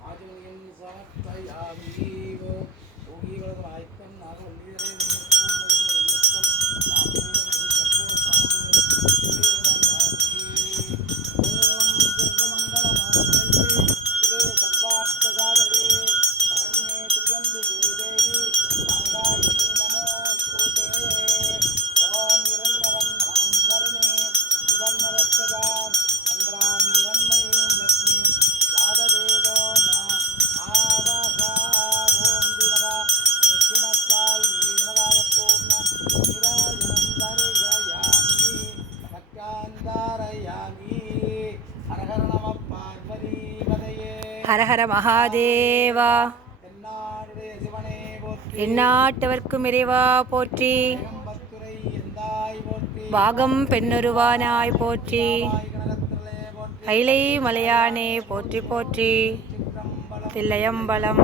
ஆச்சமயம் சமர்ப்பயாமி ஓகிகளது வாய்ப்பன் நாகல் ஹரஹர மகாதேவா. எந்நாட்டவர்க்கும் இறைவா போற்றி. பாகம் பெண்ணுருவானாய் போற்றி. ஐலை மலையானே போற்றி போற்றி. தில்லையம்பலம்.